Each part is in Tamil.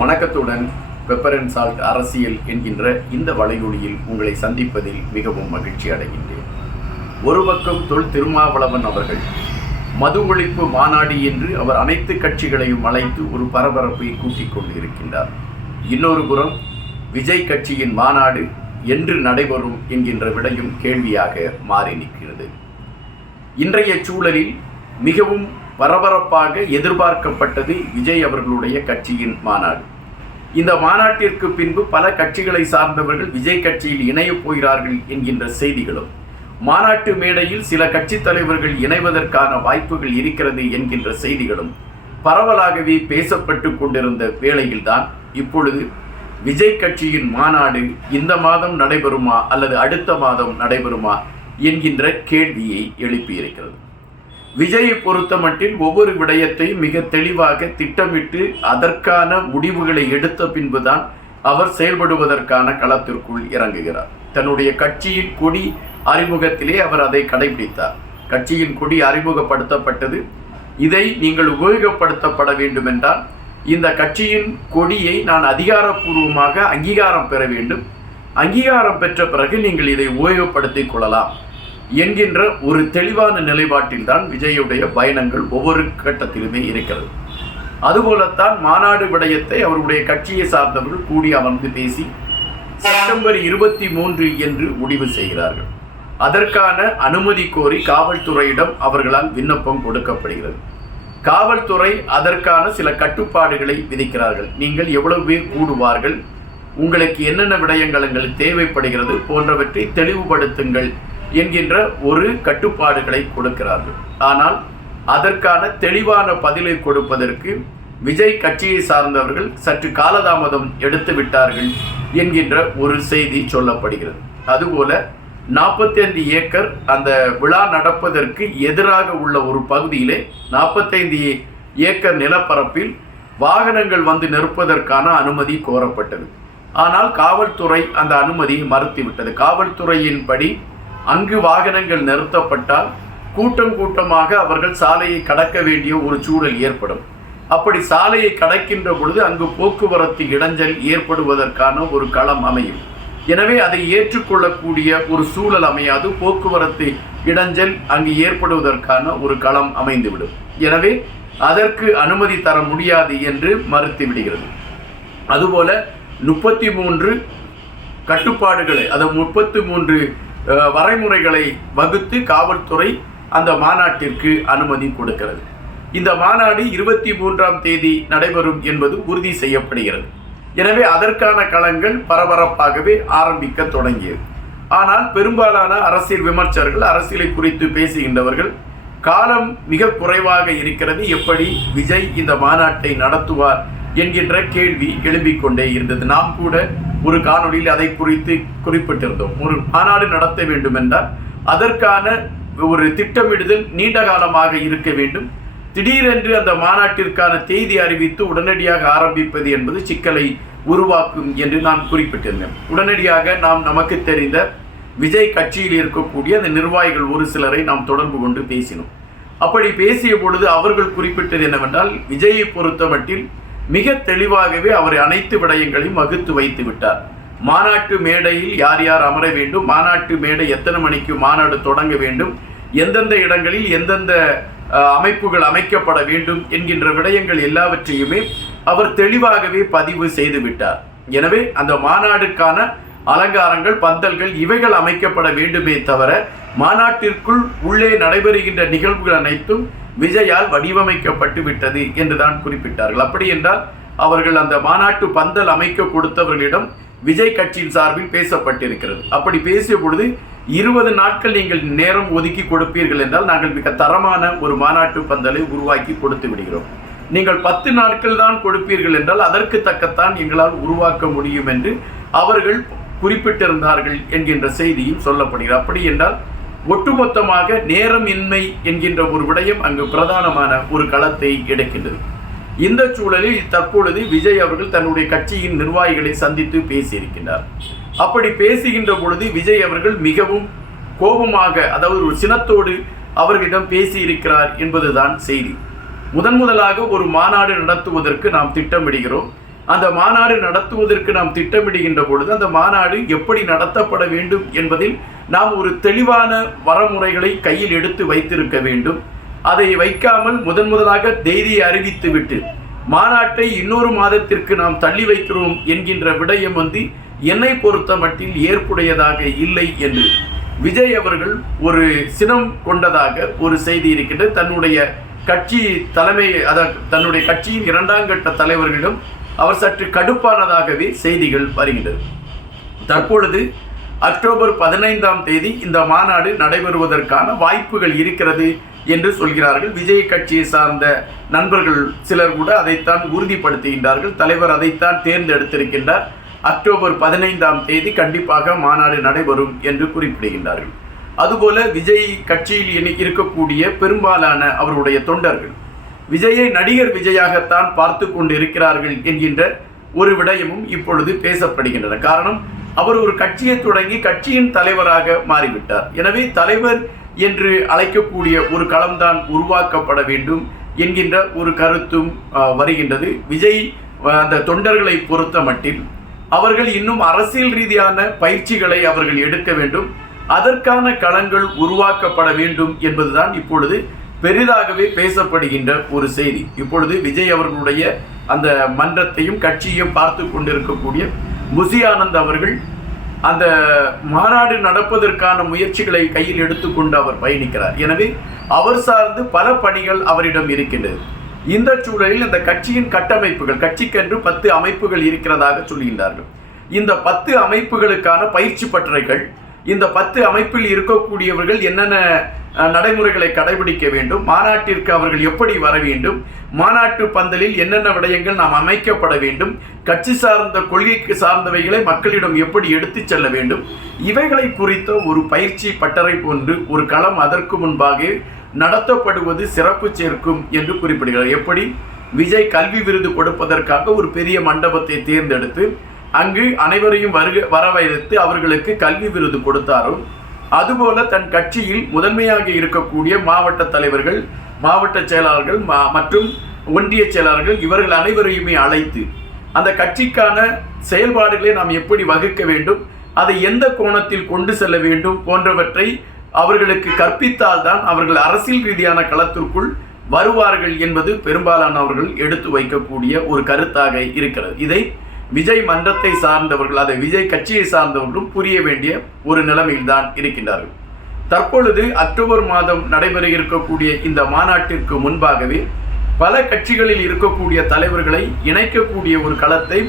வணக்கத்துடன் பெப்பர் அண்ட் சால்ட் அரசியல் என்கின்ற இந்த வலையொலியில் உங்களை சந்திப்பதில் மிகவும் மகிழ்ச்சி அடைகின்றேன். ஒரு பக்கம் தொல் திருமாவளவன் அவர்கள் மது ஒழிப்பு மாநாடு என்று அவர் அனைத்து கட்சிகளையும் அழைத்து ஒரு பரபரப்பை கூட்டிக் கொண்டிருக்கின்றார். இன்னொரு புறம் விஜய் கட்சியின் மாநாடு என்று நடைபெறும் என்கின்ற விடையும் கேள்வியாக மாறி நிற்கிறது. இன்றைய சூழலில் மிகவும் பரபரப்பாக எதிர்பார்க்கப்பட்டது விஜய் அவர்களுடைய கட்சியின் மாநாடு. இந்த மாநாட்டிற்கு பின்பு பல கட்சிகளை சார்ந்தவர்கள் விஜய் கட்சியில் இணையப் போகிறார்கள் என்கின்ற செய்திகளும் மாநாட்டு மேடையில் சில கட்சித் தலைவர்கள் இணைவதற்கான வாய்ப்புகள் இருக்கிறது என்கின்ற செய்திகளும் பரவலாகவே பேசப்பட்டு கொண்டிருந்த வேளையில்தான் இப்பொழுது விஜய் கட்சியின் மாநாடு இந்த மாதம் நடைபெறுமா அல்லது அடுத்த மாதம் நடைபெறுமா என்கின்ற கேள்வியை எழுப்பியிருக்கிறது. விஜயை பொறுத்தமட்டில் ஒவ்வொரு விடயத்தையும் மிக தெளிவாக திட்டமிட்டு அதற்கான முடிவுகளை எடுத்த பின்புதான் அவர் செயல்படுவதற்கான களத்திற்குள் இறங்குகிறார். தன்னுடைய கட்சியின் கொடி அறிமுகத்திலே அவர் அதை கடைபிடித்தார். கட்சியின் கொடி அறிமுகப்படுத்தப்பட்டது. இதை நீங்கள் உபயோகப்படுத்தப்பட வேண்டும் என்றால் இந்த கட்சியின் கொடியை நான் அதிகாரப்பூர்வமாக அங்கீகாரம் பெற வேண்டும். அங்கீகாரம் பெற்ற பிறகு நீங்கள் இதை உபயோகப்படுத்திக் கொள்ளலாம். என்கின்ற ஒரு தெளிவான நிலைப்பாட்டில்தான் விஜயுடைய பயணங்கள் ஒவ்வொரு கட்டத்திலுமே இருக்கிறது. அதுபோலத்தான் மாநாடு விடயத்தை அவருடைய கட்சியை சார்ந்தவர்கள் கூடி அமர்ந்து பேசி செப்டம்பர் இருபத்தி மூன்று என்று முடிவு செய்கிறார்கள். அதற்கான அனுமதி கோரி காவல்துறையிடம் அவர்களால் விண்ணப்பம் கொடுக்கப்படுகிறது. காவல்துறை அதற்கான சில கட்டுப்பாடுகளை விதிக்கிறார்கள். நீங்கள் எவ்வளவு பேர் கூடுவார்கள்? உங்களுக்கு என்னென்ன விடயங்கள் எங்களுக்கு தேவைப்படுகிறது? போன்றவற்றை தெளிவுபடுத்துங்கள் என்கின்ற ஒரு கட்டுப்பாடுகளை கொடுக்கிறார்கள். ஆனால் அதற்கான தெளிவான பதிலை கொடுப்பதற்கு விஜய் கட்சியை சார்ந்தவர்கள் சற்று காலதாமதம் எடுத்து விட்டார்கள் என்கின்ற ஒரு செய்தி சொல்லப்படுகிறது. அதுபோல நாற்பத்தைந்து ஏக்கர் அந்த விழா நடப்பதற்கு எதிராக உள்ள ஒரு பகுதியிலே நாற்பத்தைந்து ஏக்கர் நிலப்பரப்பில் வாகனங்கள் வந்து நிற்பதற்கான அனுமதி கோரப்பட்டது. ஆனால் காவல்துறை அந்த அனுமதியை மறுத்துவிட்டது. காவல்துறையின்படி அங்கு வாகனங்கள் நிறுத்தப்பட்டால் கூட்டம் கூட்டமாக அவர்கள் சாலையை கடக்க வேண்டிய ஒரு சூழல் ஏற்படும். அப்படி சாலையை கடக்கின்ற பொழுது அங்கு போக்குவரத்து இடைஞ்சல் ஏற்படுவதற்கான ஒரு களம் அமையும். எனவே அதை ஏற்றுக்கொள்ளக்கூடிய ஒரு சூழல் அமையாது. போக்குவரத்து இடைஞ்சல் அங்கு ஏற்படுவதற்கான ஒரு களம் அமைந்துவிடும். எனவே அதற்கு அனுமதி தர முடியாது என்று மறுத்து விடுகிறது அதுபோல முப்பத்தி மூன்று கட்டுப்பாடுகளை அதை முப்பத்தி மூன்று வரைமுறைகளை வகுத்து காவல்துறை அந்த மாநாட்டிற்கு அனுமதி கொடுக்கிறது. இந்த மாநாடு இருபத்தி மூன்றாம் தேதி நடைபெறும் என்பது உறுதி செய்யப்படுகிறது. எனவே அதற்கான களங்கள் பரபரப்பாகவே ஆரம்பிக்க தொடங்கியது. ஆனால் பெரும்பாலான அரசியல் விமர்சகர்கள் அரசியலை குறித்து பேசுகின்றவர்கள் காலம் மிக குறைவாக இருக்கிறது. எப்படி விஜய் இந்த மாநாட்டை நடத்துவார் என்கின்ற கேள்வி எழும்பிக் கொண்டே இருந்தது. நாம் கூட ஒரு காணொளியில் அதை குறித்து குறிப்பிட்டிருந்தோம். ஒரு மாநாடு நடத்த வேண்டும் என்றால் அதற்கான ஒரு திட்டமிடுதல் நீண்ட காலமாக இருக்க வேண்டும். திடீரென்று அந்த மாநாட்டிற்கான தேதி அறிவித்து உடனடியாக ஆரம்பிப்பது என்பது சிக்கலை உருவாக்கும் என்று நான் குறிப்பிட்டிருந்தேன். உடனடியாக நாம் நமக்கு தெரிந்த விஜய் கட்சியில் இருக்கக்கூடிய அந்த நிர்வாகிகள் ஒரு சிலரை நாம் தொடர்பு கொண்டு பேசினோம். அப்படி பேசிய பொழுது அவர்கள் குறிப்பிட்டது என்னவென்றால் விஜயை பொறுத்தமட்டில் மிக தெளிவாகவே அவர் அனைத்து விடயங்களையும் வகுத்து வைத்து விட்டார். மாநாட்டு மேடையில் யார் யார் அமர வேண்டும் மாநாட்டு மேடை எத்தனை மணிக்கு மாநாடு தொடங்க வேண்டும் எந்தெந்த இடங்களில் எந்தெந்த அமைப்புகள் அமைக்கப்பட வேண்டும் என்கின்ற விடயங்கள் எல்லாவற்றையுமே அவர் தெளிவாகவே பதிவு செய்து விட்டார். எனவே அந்த மாநாடுக்கான அலங்காரங்கள் பந்தல்கள் இவைகள் அமைக்கப்பட வேண்டுமே தவிர மாநாட்டிற்குள் உள்ளே நடைபெறுகின்ற நிகழ்வுகள் அனைத்தும் விஜயால் வடிவமைக்கப்பட்டு விட்டது என்றுதான் குறிப்பிட்டார்கள். அப்படி என்றால் அவர்கள் அந்த மாநாட்டு பந்தல் அமைக்க கொடுத்தவர்களிடம் விஜய் கட்சியின் சார்பில் பேசப்பட்டிருக்கிறது. அப்படி பேசிய பொழுது இருபது நாட்கள் நீங்கள் நேரம் ஒதுக்கி கொடுப்பீர்கள் என்றால் நாங்கள் மிக தரமான ஒரு மாநாட்டு பந்தலை உருவாக்கி கொடுத்து விடுகிறோம். நீங்கள் பத்து நாட்கள் தான் கொடுப்பீர்கள் என்றால் அதற்கு தக்கத்தான் எங்களால் உருவாக்க முடியும் என்று அவர்கள் குறிப்பிட்டிருந்தார்கள் என்கின்ற செய்தியும் சொல்லப்படுகிறது. அப்படி என்றால் ஒட்டுமொத்தமாக நேரம் இன்மை என்கின்ற ஒரு விடயம் அங்கு பிரதானமான ஒரு களத்தை எடுக்கின்றது. இந்த சூழலில் தற்பொழுது விஜய் அவர்கள் தன்னுடைய கட்சியின் நிர்வாகிகளை சந்தித்து பேசியிருக்கின்றார். அப்படி பேசுகின்ற பொழுது விஜய் அவர்கள் மிகவும் கோபமாக அதாவது ஒரு சினத்தோடு அவர்களிடம் பேசியிருக்கிறார் என்பதுதான் செய்தி. முதன் முதலாக ஒரு மாநாடு நடத்துவதற்கு நாம் திட்டமிடுகிறோம். அந்த மாநாடு நடத்துவதற்கு நாம் திட்டமிடுகின்ற பொழுது அந்த மாநாடு எப்படி நடத்தப்பட வேண்டும் என்பதில் நாம் ஒரு தெளிவான வரமுறைகளை கையில் எடுத்து வைத்திருக்க வேண்டும். அதை வைக்காமல் முதன் முதலாக தேதியை அறிவித்துவிட்டு மாநாட்டை இன்னொரு மாதத்திற்கு நாம் தள்ளி வைக்கிறோம் என்கின்ற விடயம் வந்து என்னை பொறுத்த மட்டில் ஏற்புடையதாக இல்லை என்று விஜய் அவர்கள் ஒரு சினம் கொண்டதாக ஒரு செய்தி இருக்கின்றது. தன்னுடைய கட்சி தலைமை அதாவது தன்னுடைய கட்சியின் இரண்டாம் கட்ட தலைவர்களிடம் அவர் சற்று கடுப்பானதாகவே செய்திகள் வருகின்றது. தற்பொழுது அக்டோபர் பதினைந்தாம் தேதி இந்த மாநாடு நடைபெறுவதற்கான வாய்ப்புகள் இருக்கிறது என்று சொல்கிறார்கள். விஜய் கட்சியை சார்ந்த நண்பர்கள் சிலர் கூட அதைத்தான் உறுதிப்படுத்துகின்றார்கள். தலைவர் அதைத்தான் தேர்ந்தெடுத்திருக்கின்றார். அக்டோபர் பதினைந்தாம் தேதி கண்டிப்பாக மாநாடு நடைபெறும் என்று குறிப்பிடுகின்றார்கள். அதுபோல விஜய் கட்சியில் இருக்கக்கூடிய பெரும்பாலான அவருடைய தொண்டர்கள் விஜயை நடிகர் விஜயாகத்தான் பார்த்து கொண்டு இருக்கிறார்கள் என்கின்ற ஒரு விடயமும் இப்பொழுது பேசப்படுகின்றன. காரணம் அவர் ஒரு கட்சியை தொடங்கி கட்சியின் தலைவராக மாறிவிட்டார். எனவே தலைவர் என்று அழைக்கக்கூடிய ஒரு களம்தான் உருவாக்கப்பட வேண்டும் என்கின்ற ஒரு கருத்தும் வருகின்றது. விஜய் அந்த தொண்டர்களை பொறுத்த மட்டில் அவர்கள் இன்னும் அரசியல் ரீதியான பயிற்சிகளை அவர்கள் எடுக்க வேண்டும். அதற்கான களங்கள் உருவாக்கப்பட வேண்டும் என்பதுதான் இப்பொழுது பெரிதாகவே பேசப்படுகின்ற ஒரு செய்தி. இப்பொழுது விஜய் அவர்களுடைய அந்த மன்றத்தையும் கட்சியையும் பார்த்து கொண்டிருக்கக்கூடிய முசியானந்த் அவர்கள் அந்த மாநாடு நடப்பதற்கான முயற்சிகளை கையில் எடுத்துக்கொண்டு அவர் பயணிக்கிறார். எனவே அவர் சார்ந்து பல பணிகள் அவரிடம் இருக்கின்றது. இந்த சூழலில் இந்த கட்சியின் கட்டமைப்புகள் கட்சிக்கென்று பத்து அமைப்புகள் இருக்கிறதாக சொல்கின்றார்கள். இந்த பத்து அமைப்புகளுக்கான பயிற்சி பட்டறைகள் இந்த பத்து அமைப்பில் இருக்கக்கூடியவர்கள் என்னென்ன நடைமுறைகளை கடைபிடிக்க வேண்டும். மாநாட்டிற்கு அவர்கள் எப்படி வர வேண்டும்? மாநாட்டு பந்தலில் என்னென்ன விடயங்கள் நாம் அமைக்கப்பட வேண்டும்? கட்சி சார்ந்த கொள்கைக்கு சார்ந்தவைகளை மக்களிடம் எப்படி எடுத்துச் செல்ல வேண்டும்? இவைகளை குறித்த ஒரு பயிற்சி பட்டறை போன்று ஒரு களம் அதற்கு முன்பாக நடத்தப்படுவது சிறப்பு சேர்க்கும் என்று குறிப்பிடுகிறார். எப்படி? விஜய் கல்வி விருது கொடுப்பதற்காக ஒரு பெரிய மண்டபத்தை தேர்ந்தெடுத்து அங்கு அனைவரையும் வருக வரவழைத்து அவர்களுக்கு கல்வி விருது கொடுத்தாரோ அதுபோல தன் கட்சியில் முதன்மையாக இருக்கக்கூடிய மாவட்ட தலைவர்கள் மாவட்ட செயலாளர்கள் மா- மற்றும் ஒன்றிய செயலாளர்கள் இவர்கள் அனைவரையுமே அழைத்து அந்த கட்சிக்கான செயல்பாடுகளை நாம் எப்படி வகுக்க வேண்டும் அதை எந்த கோணத்தில் கொண்டு செல்ல வேண்டும் போன்றவற்றை அவர்களுக்கு கற்பித்தால்தான் அவர்கள் அரசியல் ரீதியான களத்திற்குள் வருவார்கள் என்பது பெரும்பாலானவர்கள் எடுத்து வைக்கக்கூடிய ஒரு கருத்தாக இருக்கிறது. இதை விஜய் மன்றத்தை சார்ந்தவர்கள் அதை விஜய் கட்சியை சார்ந்தவர்களும் புரிய வேண்டிய ஒரு நிலைமையில்தான் இருக்கின்றார்கள். தற்பொழுது அக்டோபர் மாதம் நடைபெற இருக்கக்கூடிய இந்த மாநாட்டிற்கு முன்பாகவே பல கட்சிகளில் இருக்கக்கூடிய தலைவர்களை இணைக்கக்கூடிய ஒரு களத்தை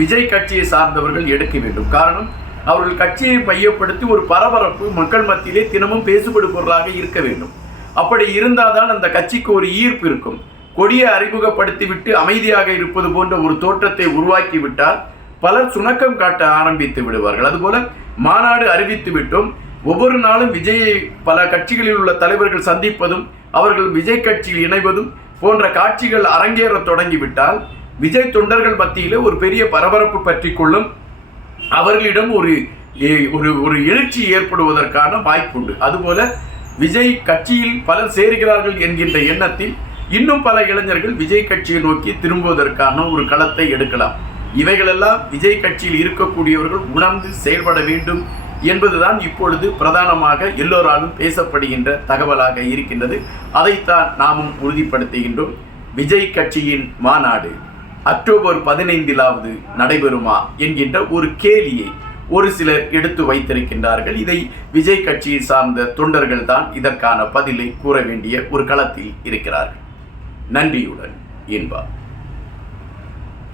விஜய் கட்சியை சார்ந்தவர்கள் எடுக்க வேண்டும். காரணம் அவர்கள் கட்சியை மையப்படுத்தி ஒரு பரபரப்பு மக்கள் மத்தியிலே தினமும் பேசுபடு பொருளாக இருக்க வேண்டும். அப்படி இருந்தால்தான் அந்த கட்சிக்கு ஒரு ஈர்ப்பு இருக்கும். கொடியை அறிமுகப்படுத்திவிட்டு அமைதியாக இருப்பது போன்ற ஒரு தோற்றத்தை உருவாக்கிவிட்டால் பலர் சுணக்கம் காட்ட ஆரம்பித்து விடுவார்கள். அதுபோல மாநாடு அறிவித்து விட்டும். ஒவ்வொரு நாளும் விஜயை பல கட்சிகளில் உள்ள தலைவர்கள் சந்திப்பதும் அவர்கள் விஜய் கட்சியில் இணைவதும் போன்ற காட்சிகள் அரங்கேற தொடங்கிவிட்டால் விஜய் தொண்டர்கள் மத்தியிலே ஒரு பெரிய பரபரப்பு பற்றி கொள்ளும் அவர்களிடம் ஒரு எ- ஒரு ஒரு எழுச்சி ஏற்படுவதற்கான வாய்ப்புண்டு. அதுபோல விஜய் கட்சியில் பலர் சேருகிறார்கள் என்கின்ற எண்ணத்தில் இன்னும் பல இளைஞர்கள் விஜய் கட்சியை நோக்கி திரும்புவதற்கான ஒரு களத்தை எடுக்கலாம். இவைகளெல்லாம் விஜய் கட்சியில் இருக்கக்கூடியவர்கள் உணர்ந்து செயல்பட வேண்டும் என்பதுதான் இப்பொழுது பிரதானமாக எல்லோராலும் பேசப்படுகின்ற தகவலாக இருக்கின்றது. அதைத்தான் நாமும் உறுதிப்படுத்துகின்றோம். விஜய் கட்சியின் மாநாடு அக்டோபர் பதினைந்திலாவது நடைபெறுமா என்கின்ற ஒரு கேலியை ஒரு சிலர் எடுத்து வைத்திருக்கின்றார்கள். இதை விஜய் கட்சியை சார்ந்த தொண்டர்கள் தான் இதற்கான பதிலை கூற வேண்டிய ஒரு களத்தில் இருக்கிறார்கள். நன்றியுடன் இன்பா